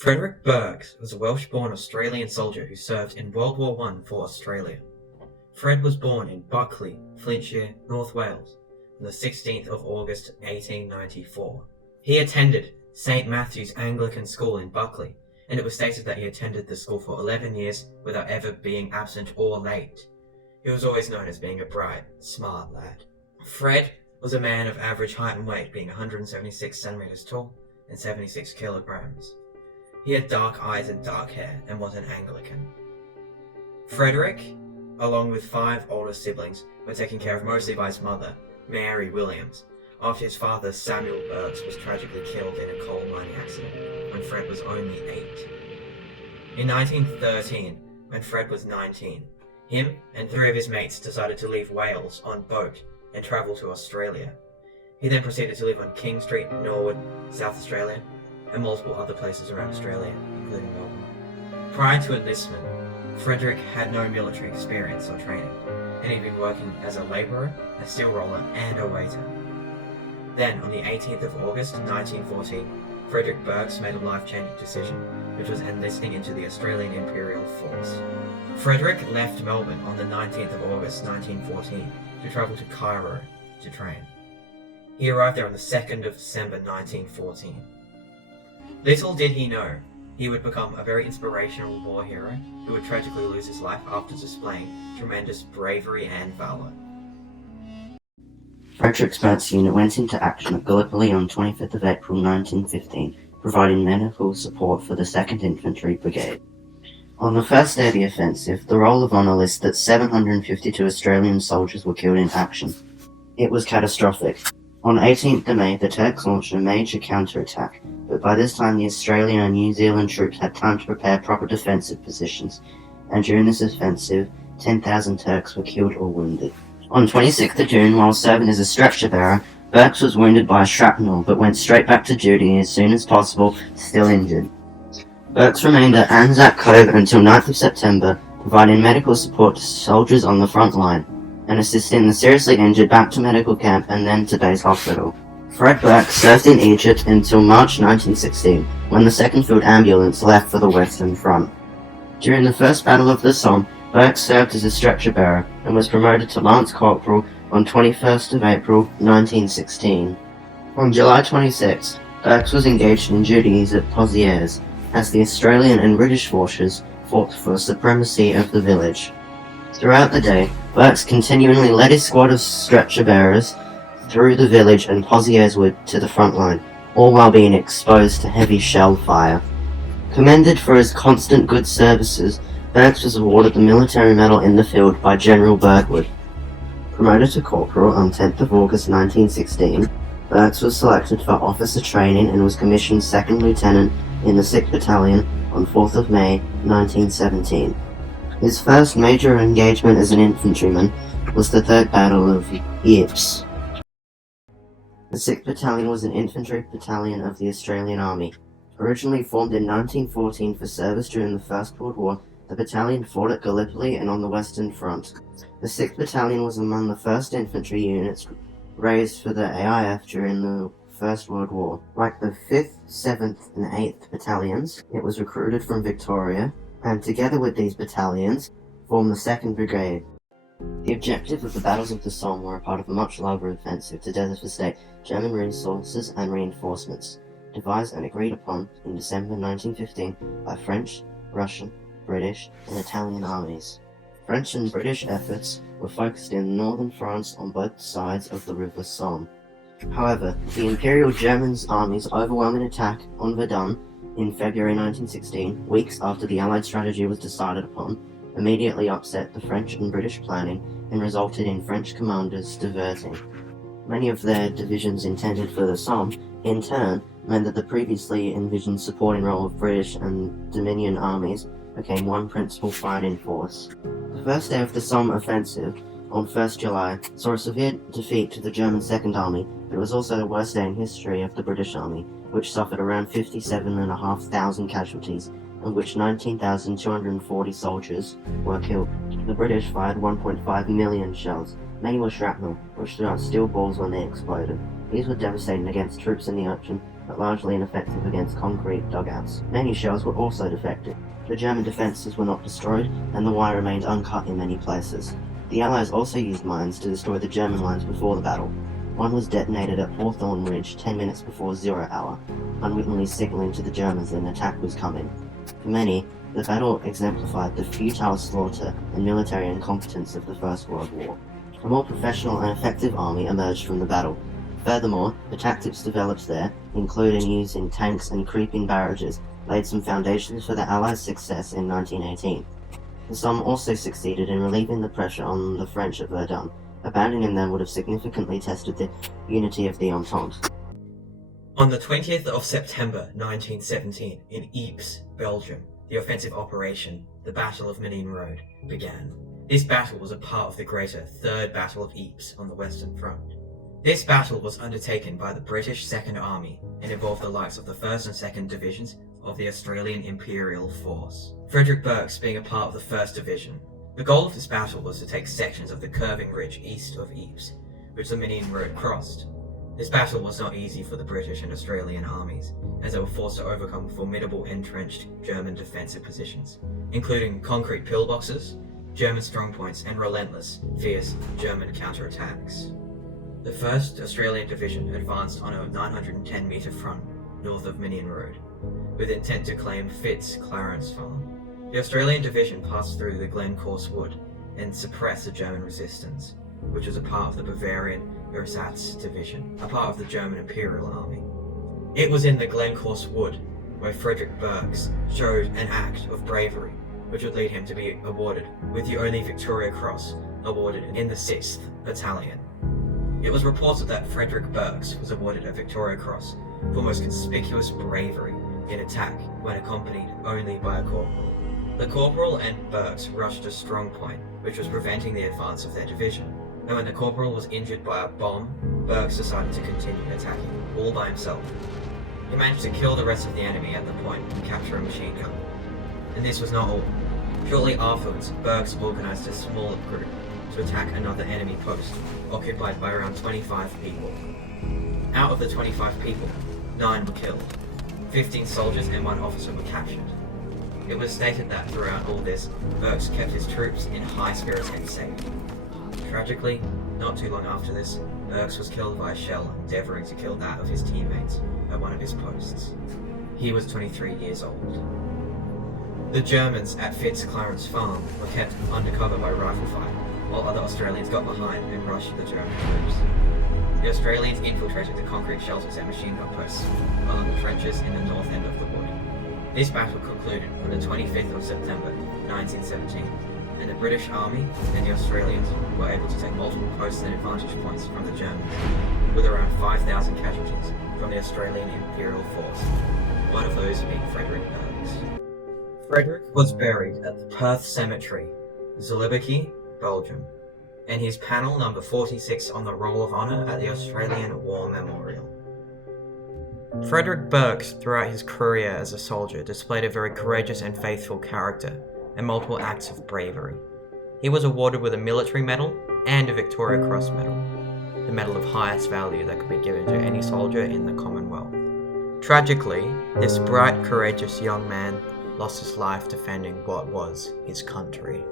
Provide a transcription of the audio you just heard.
Frederick Birks was a Welsh-born Australian soldier who served in World War One for Australia. Fred was born in Buckley, Flintshire, North Wales, on the 16th of August 1894. He attended St Matthew's Anglican School in Buckley, and it was stated that he attended the school for 11 years without ever being absent or late. He was always known as being a bright, smart lad. Fred was a man of average height and weight, being 176 centimeters tall and 76 kilograms. He had dark eyes and dark hair and was an Anglican. Frederick, along with 5 older siblings, were taken care of mostly by his mother, Mary Williams, after his father, Samuel Birks, was tragically killed in a coal mining accident when Fred was only 8. In 1913, when Fred was 19, him and 3 of his mates decided to leave Wales on boat and travel to Australia. He then proceeded to live on King Street, Norwood, South Australia, and multiple other places around Australia, including Melbourne. Prior to enlistment, Frederick had no military experience or training, and he'd been working as a labourer, a steel roller, and a waiter. Then, on the 18th of August 1914, Frederick Birks made a life-changing decision, which was enlisting into the Australian Imperial Force. Frederick left Melbourne on the 19th of August 1914 to travel to Cairo to train. He arrived there on the 2nd of December 1914. Little did he know, he would become a very inspirational war hero who would tragically lose his life after displaying tremendous bravery and valour. Frederick Birks' unit went into action at Gallipoli on 25th of April 1915, providing medical support for the 2nd Infantry Brigade. On the first day of the offensive, the Roll of Honour lists that 752 Australian soldiers were killed in action. It was catastrophic. On 18th of May, the Turks launched a major counter-attack, but by this time the Australian and New Zealand troops had time to prepare proper defensive positions, and during this offensive, 10,000 Turks were killed or wounded. On 26th of June, while serving as a stretcher-bearer, Birks was wounded by a shrapnel, but went straight back to duty as soon as possible, still injured. Birks remained at Anzac Cove until 9th of September, providing medical support to soldiers on the front line, and assisting the seriously injured back to medical camp and then to base hospital. Fred Birks served in Egypt until March 1916, when the 2nd Field Ambulance left for the Western Front. During the First Battle of the Somme, Birks served as a stretcher-bearer and was promoted to Lance Corporal on 21st of April 1916. On July 26, Birks was engaged in duties at Pozieres, as the Australian and British forces fought for supremacy of the village. Throughout the day, Birks continually led his squad of stretcher-bearers through the village and Pozieres Wood to the front line, all while being exposed to heavy shell fire. Commended for his constant good services, Birks was awarded the Military Medal in the Field by General Birdwood. Promoted to Corporal on 10th of August 1916, Birks was selected for officer training and was commissioned 2nd Lieutenant in the 6th Battalion on 4th of May 1917. His first major engagement as an infantryman was the 3rd Battle of Ypres. The 6th Battalion was an infantry battalion of the Australian Army. Originally formed in 1914 for service during the First World War, the battalion fought at Gallipoli and on the Western Front. The 6th Battalion was among the first infantry units raised for the AIF during the First World War. Like the 5th, 7th and 8th Battalions, it was recruited from Victoria, and together with these battalions, formed the 2nd Brigade. The objective of the battles of the Somme were a part of a much larger offensive to devastate German resources and reinforcements, devised and agreed upon in December 1915 by French, Russian, British and Italian armies. French and British efforts were focused in northern France on both sides of the River Somme. However, the Imperial German Army's overwhelming attack on Verdun in February 1916, weeks after the Allied strategy was decided upon, immediately upset the French and British planning and resulted in French commanders diverting. Many of their divisions intended for the Somme, in turn, meant that the previously envisioned supporting role of British and Dominion armies became one principal fighting force. The first day of the Somme offensive, on 1st July, saw a severe defeat to the German Second Army, but it was also the worst day in history of the British Army, which suffered around 57,500 casualties, of which 19,240 soldiers were killed. The British fired 1.5 million shells. Many were shrapnel, which threw out steel balls when they exploded. These were devastating against troops in the ocean, but largely ineffective against concrete dugouts. Many shells were also defective. The German defences were not destroyed, and the wire remained uncut in many places. The Allies also used mines to destroy the German lines before the battle. One was detonated at Hawthorne Ridge 10 minutes before 0 hour, unwittingly signalling to the Germans that an attack was coming. For many, the battle exemplified the futile slaughter and military incompetence of the First World War. A more professional and effective army emerged from the battle. Furthermore, the tactics developed there, including using tanks and creeping barrages, laid some foundations for the Allies' success in 1918. The Somme also succeeded in relieving the pressure on the French at Verdun. Abandoning them would have significantly tested the unity of the Entente. On the 20th of September 1917, in Ypres, Belgium, the offensive operation, the Battle of Menin Road, began. This battle was a part of the greater Third Battle of Ypres on the Western Front. This battle was undertaken by the British Second Army and involved the likes of the 1st and 2nd Divisions of the Australian Imperial Force, Frederick Birks being a part of the 1st Division. The goal of this battle was to take sections of the curving ridge east of Ypres, which the Menin Road crossed. This battle was not easy for the British and Australian armies, as they were forced to overcome formidable entrenched German defensive positions, including concrete pillboxes, German strongpoints, and relentless, fierce German counterattacks. The 1st Australian Division advanced on a 910-metre front north of Menin Road, with intent to claim Fitz Clarence Farm. The Australian Division passed through the Glencorse Wood and suppressed the German resistance, which was a part of the Bavarian Ersatz Division, a part of the German Imperial Army. It was in the Glencorse Wood where Frederick Birks showed an act of bravery, which would lead him to be awarded with the only Victoria Cross awarded in the 6th Battalion. It was reported that Frederick Birks was awarded a Victoria Cross for most conspicuous bravery in attack when accompanied only by a corporal. The corporal and Birks rushed a strong point, which was preventing the advance of their division, and when the corporal was injured by a bomb, Birks decided to continue attacking all by himself. He managed to kill the rest of the enemy at the point and capture a machine gun. And this was not all. Shortly afterwards, Birks organized a smaller group to attack another enemy post, occupied by around 25 people. Out of the 25 people, 9 were killed. 15 soldiers and 1 officer were captured. It was stated that throughout all this, Birks kept his troops in high spirits and safe. Tragically, not too long after this, Birks was killed by a shell endeavouring to kill that of his teammates at one of his posts. He was 23 years old. The Germans at Fitz Clarence Farm were kept undercover by rifle fire, while other Australians got behind and rushed the German troops. The Australians infiltrated the concrete shelters and machine gun posts along the trenches in the north end of the wood. This battle concluded on the 25th of September 1917, and the British Army and the Australians were able to take multiple posts and advantage points from the Germans, with around 5,000 casualties from the Australian Imperial Force, one of those being Frederick Birks. Frederick was buried at the Perth Cemetery, Zlibiki, Belgium, and his panel number 46 on the Roll of Honour at the Australian War Memorial. Frederick Birks, throughout his career as a soldier, displayed a very courageous and faithful character, and multiple acts of bravery. He was awarded with a military medal and a Victoria Cross medal, the medal of highest value that could be given to any soldier in the Commonwealth. Tragically, this bright, courageous young man lost his life defending what was his country.